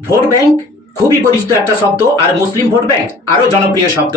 Vote bank খুবই পরিচিত একটা শব্দ, আর মুসলিম ভোট ব্যাংক আরো জনপ্রিয় শব্দ।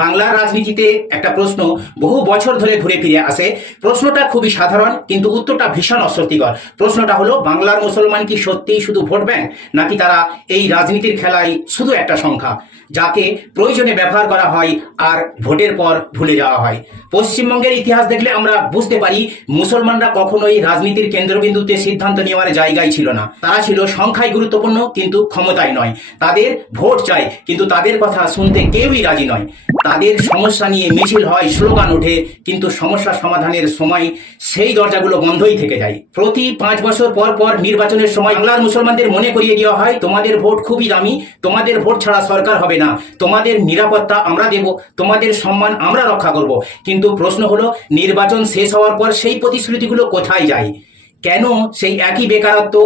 বাংলার রাজনীতিতে একটা প্রশ্ন বহু বছর ধরে ঘুরে ফিরে আসে। প্রশ্নটা খুবই সাধারণ, কিন্তু উত্তরটা ভীষণ অস্বস্তিকর। প্রশ্নটা হলো, বাংলার মুসলমান কি সত্যিই শুধু ভোট ব্যাংক, নাকি তারা এই রাজনীতির খেলায় শুধু একটা সংখ্যা, যাকে প্রয়োজনে ব্যবহার করা হয় আর ভোটের পর ভুলে যাওয়া হয়? পশ্চিমবঙ্গের ইতিহাস দেখলে আমরা বুঝতে পারি, মুসলমানরা কখনোই রাজনীতির কেন্দ্রবিন্দুতে সিদ্ধান্ত নেওয়ার জায়গায় ছিল না। তারা ছিল সংখ্যায় গুরুত্বপূর্ণ, কিন্তু ক্ষমতায় নয়। তাদের ভোট চাই, কিন্তু তাদের কথা শুনতে কেউই রাজি নয়। তাদের সমস্যা নিয়ে মিছিল হয়, স্লোগান ওঠে, কিন্তু সমস্যা সমাধানের সময় সেই দরজাগুলো বন্ধই থেকে যায়। প্রতি 5 বছর পর পর নির্বাচনের সময় বাংলার মুসলমানদের মনে করিয়ে দেওয়া হয়, তোমাদের ভোট খুবই দামি, তোমাদের ভোট ছাড়া সরকার হবে না, তোমাদের নিরাপত্তা আমরা দেব, তোমাদের সম্মান আমরা রক্ষা করব। কিন্তু প্রশ্ন হলো, নির্বাচন শেষ হওয়ার পর সেই প্রতিশ্রুতিগুলো কোথায় যায়? কেন সেই একই বেকারত্ব,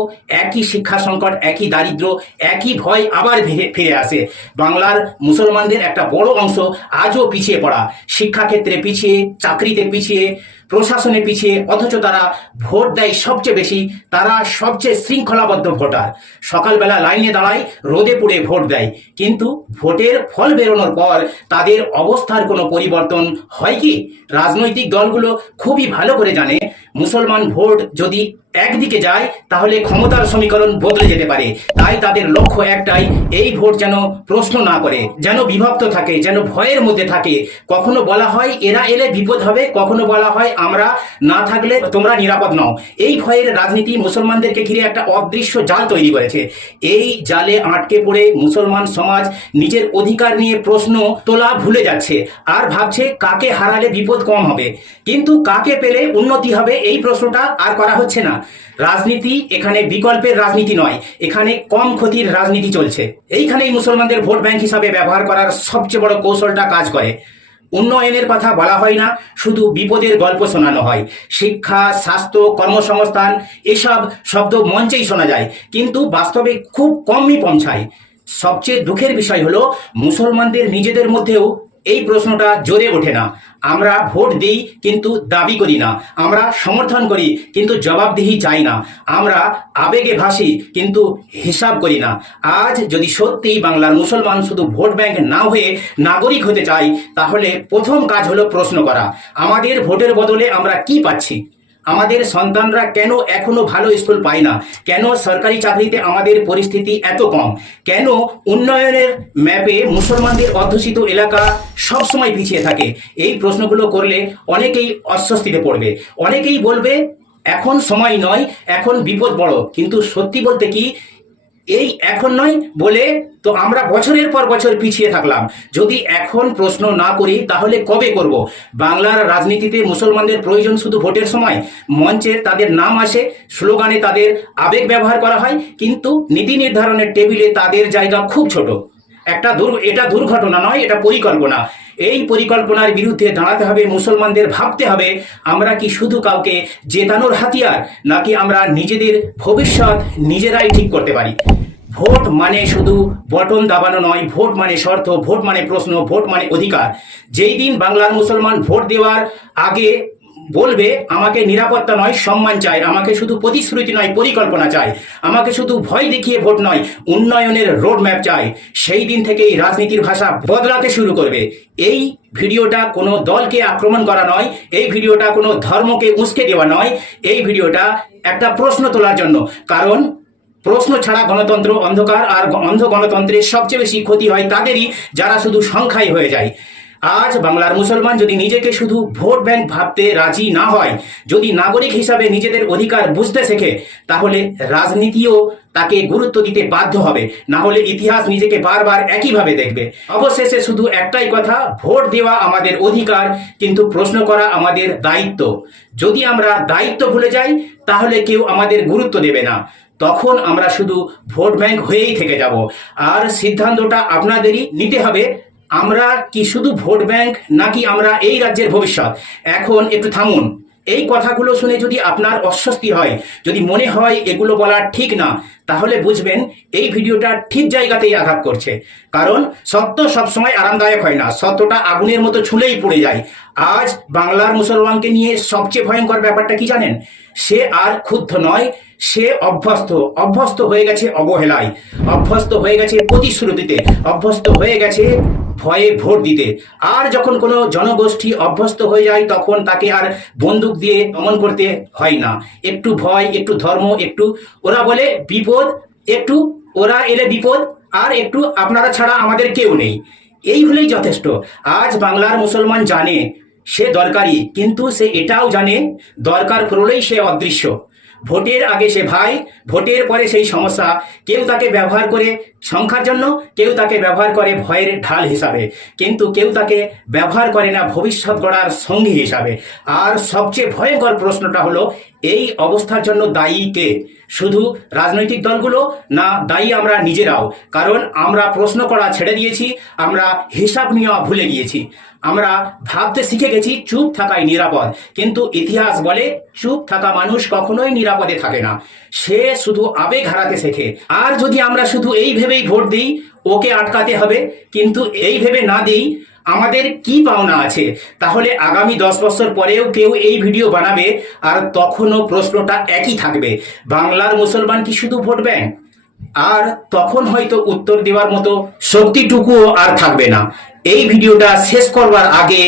একই শিক্ষা সংকট, একই দারিদ্র, একই ভয় আবার ফিরে আসে? বাংলার মুসলমানদের একটা বড় অংশ আজও পিছিয়ে পড়া, শিক্ষাক্ষেত্রে পিছিয়ে, চাকরিতে পিছিয়ে, প্রশাসনে পিছিয়ে, অথচ তারা ভোট দেয় সবচেয়ে বেশি। তারা সবচেয়ে শৃঙ্খলাবদ্ধ ভোটার। সকালবেলা লাইনে দাঁড়ায়, রোদে পুড়ে ভোট দেয়, কিন্তু ভোটের ফল বেরোনোর পর তাদের অবস্থার কোনো পরিবর্তন হয় কি? রাজনৈতিক দলগুলো খুবই ভালো করে জানে, মুসলমান ভোট যদি একদিকে যায় তাহলে ক্ষমতার সমীকরণ বদলে যেতে পারে। তাই তাদের লক্ষ্য একটাই, এই ভোট যেন প্রশ্ন না করে, যেন বিভক্ত থাকে, যেন ভয়ের মধ্যে থাকে। কখনো বলা হয় এরা এলে বিপদ হবে, কখনো বলা হয় আমরা না থাকলে তোমরা নিরাপদ নও। এই ভয়ের রাজনীতি মুসলমানদেরকে ঘিরে একটা অদৃশ্য জাল তৈরি করেছে। এই জালে আটকে পড়ে মুসলমান সমাজ নিজের অধিকার নিয়ে প্রশ্ন তোলা ভুলে যাচ্ছে, আর ভাবছে কাকে হারালে বিপদ কম হবে, কিন্তু কাকে পেলে উন্নতি হবে এই প্রশ্নটা আর করা হচ্ছে না। রাজনীতি এখানে বিকল্পের রাজনীতি নয়, এখানে কম ক্ষতির রাজনীতি চলছে। এইখানেই মুসলমানদের ভোট ব্যাংক হিসাবে ব্যবহার করার সবচেয়ে বড় কৌশলটা কাজ করে। উন্নয়নের কথা বলা হয় না, শুধু বিপদের গল্প শোনানো হয়। শিক্ষা, স্বাস্থ্য, কর্মসংস্থান এসব শব্দ মঞ্চেই শোনা যায়, কিন্তু বাস্তবে খুব কমই পৌঁছায়। সবচেয়ে দুঃখের বিষয় হলো, মুসলমানদের নিজেদের মধ্যেও এই প্রশ্নটা জোরে ওঠে না। আমরা ভোট দিই কিন্তু দাবি করি না, আমরা সমর্থন করি কিন্তু জবাবদিহি চাই না, আমরা আবেগে ভাসি কিন্তু হিসাব করি না। আজ যদি সত্যি বাংলার মুসলমান শুধু ভোট ব্যাংক না হয়ে নাগরিক হতে চাই, তাহলে প্রথম কাজ হলো প্রশ্ন করা, আমাদের ভোটের বদলে আমরা কি পাচ্ছি? আমাদের সন্তানরা কেন এখনো ভালো স্কুল পায় না? কেন সরকারি চাকরিতে আমাদের পরিস্থিতি এত কম? কেন উন্নয়নের ম্যাপে মুসলমানদের অধ্যুষিত এলাকা সবসময় পিছিয়ে থাকে? এই প্রশ্নগুলো করলে অনেকেই অস্বস্তিতে পড়বে, অনেকেই বলবে এখন সময় নয়, এখন বিপদ বড়। কিন্তু সত্যি বলতে কি, এই এখন নয় বলে তো আমরা বছরের পর বছর পিছিয়ে থাকলাম। যদি এখন প্রশ্ন না করি তাহলে কবে করব? বাংলার রাজনীতিতে মুসলমানদের প্রয়োজন শুধু ভোটের সময়। মঞ্চে তাদের নাম আসে, স্লোগানে তাদের আবেগ ব্যবহার করা হয়, কিন্তু নীতি নির্ধারণের টেবিলে তাদের জায়গা খুব ছোট। এটা দুর্ঘটনা নয়, এটা পরিকল্পনা। এই পরিকল্পনার বিরুদ্ধে দাঁড়াতে হবে মুসলমানদের। ভাবতে হবে, আমরা কি শুধু কাউকে জেতানোর হাতিয়ার, নাকি আমরা নিজেদের ভবিষ্যৎ নিজেরাই ঠিক করতে পারি? ভোট মানে শুধু বটন দাবানো নয়, ভোট মানে শর্ত, ভোট মানে প্রশ্ন, ভোট মানে অধিকার। যেই দিন বাংলার মুসলমান ভোট দেওয়ার আগে বলবে আমাকে নিরাপত্তা নয় সম্মান চাই, আমাকে শুধু প্রতিশ্রুতি নয় পরিকল্পনা চাই, আমাকে শুধু ভয় দেখিয়ে ভোট নয় উন্নয়নের রোড ম্যাপ চাই, সেই দিন থেকেই রাজনীতির ভাষা বদলাতে শুরু করবে। এই ভিডিওটা কোনো দলকে আক্রমণ করা নয়, এই ভিডিওটা কোনো ধর্মকে উস্কে দেওয়া নয়, এই ভিডিওটা একটা প্রশ্ন তোলার জন্য। কারণ প্রশ্ন ছাড়া গণতন্ত্র অন্ধকার, আর অন্ধ গণতন্ত্রের সবচেয়ে বেশি ক্ষতি হয় তাদেরই যারা শুধু সংখ্যায় হয়ে যায়। আজ বাংলার মুসলমান যদি নিজেকে শুধু ভোট ব্যাংক ভাবতে রাজি না হয়, যদি নাগরিক হিসাবে নিজেদের অধিকার বুঝতে শেখে, তাহলে রাজনীতিও তাকে গুরুত্ব দিতে বাধ্য হবে। না হলে ইতিহাস নিজেকে বারবার একইভাবে দেখবে। অবশেষে শুধু একটাই কথা, ভোট দেওয়া আমাদের অধিকার, কিন্তু প্রশ্ন করা আমাদের দায়িত্ব। যদি আমরা দায়িত্ব ভুলে যাই, তাহলে কেউ আমাদের গুরুত্ব দেবে না। তখন আমরা শুধু ভোট ব্যাংক হয়েই থেকে যাব। আর সিদ্ধান্তটা আপনাদেরই নিতে হবে, আমরা কি শুধু ভোট ব্যাংক, নাকি আমরা এই রাজ্যের ভবিষ্যৎ? এখন একটু থামুন। এই কথাগুলো শুনে যদি আপনার অস্বস্তি হয়, যদি মনে হয় এগুলো বলা ঠিক না, তাহলে বুঝবেন এই ভিডিওটা ঠিক জায়গাতেই আঘাত করছে। কারণ সত্য সবসময় আরামদায়ক হয় না, সত্যটা আগুনের মতো ছুলেই পড়ে যায়। আজ বাংলার মুসলমানকে নিয়ে সবচেয়ে ভয়ঙ্কর ব্যাপারটা কি জানেন? সে আর ক্ষুব্ধ নয়, সে অভ্যস্ত হয়ে গেছে অবহেলায়, অভ্যস্ত হয়ে গেছে প্রতিশ্রুতিতে, অভ্যস্ত হয়ে গেছে ভয়ে ভোট দিতে। আর যখন কোনো জনগোষ্ঠী অভ্যস্ত হয়ে যায় তখন তাকে আর বন্দুক দিয়ে দমন করতে হয় না। একটু ভয়, একটু ধর্ম, একটু ওরা বলে বিপদ, একটু ওরা এলে বিপদ, আর একটু আপনারা ছাড়া আমাদের কেউ নেই, এই হলেই যথেষ্ট। আজ বাংলার মুসলমান জানে সে দরকারি, কিন্তু সে এটাও জানে দরকার পড়লেই সে অদৃশ্য। ভোটের আগে সে ভাই, ভোটের পরে সেই সমস্যা। কেউ তাকে ব্যবহার করে সংখ্যার জন্য, কেউ তাকে ব্যবহার করে ভয়ের ঢাল হিসাবে, কিন্তু কেউ তাকে ব্যবহার করে না ভবিষ্যৎ গড়ার সঙ্গী হিসাবে। আর সবচেয়ে ভয়ঙ্কর প্রশ্নটা হলো, এই অবস্থার জন্য দায়ী কে? শুধু রাজনৈতিক দলগুলো না, দায়ী আমরা নিজেরাও। কারণ আমরা প্রশ্ন করা ছেড়ে দিয়েছি, আমরা হিসাব নেওয়া ভুলে গিয়েছি। আমরা ভাবতে শিখে গেছি চুপ থাকাই নিরাপদ, কিন্তু ইতিহাস বলে চুপ থাকা মানুষ কখনোই নিরাপদে থাকে না, সে শুধু আবেগ হারাতে শেখে। আর যদি আমরা শুধু এই ভেবেই ভোট দিই ওকে আটকাতে হবে, কিন্তু এই ভেবে না দিই আমাদের কি পাওনা আছে, তাহলে আগামী 10 বছর পরেও কেউ এই ভিডিও বানাবে আর তখনও প্রশ্নটা একই থাকবে, বাংলার মুসলমান কি শুধু ভোট ব্যাংক? আর তখন হয়তো উত্তর দেওয়ার মতো শক্তিটুকুও আর থাকবে না। এই ভিডিওটা শেষ করবার আগে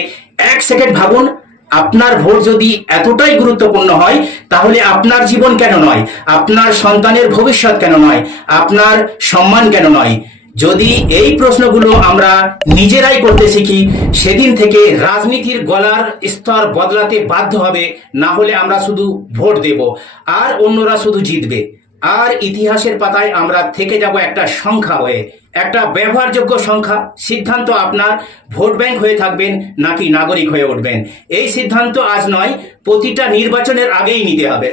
1 সেকেন্ড ভাবুন, আপনার ভোট যদি এতটাই গুরুত্বপূর্ণ হয় তাহলে আপনার জীবন কেন নয়, আপনার সন্তানের ভবিষ্যৎ কেন নয়, আপনার সম্মান কেন নয়? যদি এই প্রশ্নগুলো আমরা নিজেরাই করতে শিখি, সেদিন থেকে রাজনীতির গলার স্তর বদলাতে বাধ্য হবে। না হলে আমরা শুধু ভোট দেব আর অন্যরা শুধু জিতবে, আর ইতিহাসের পাতায় আমরা থেকে যাব একটা সংখ্যা হয়ে, একটা ব্যবহারযোগ্য সংখ্যা। সিদ্ধান্ত আপনার, ভোট ব্যাংক হয়ে থাকবেন নাকি নাগরিক হয়ে উঠবেন, এই সিদ্ধান্ত আজ নয়, প্রতিটা নির্বাচনের আগেই নিতে হবে।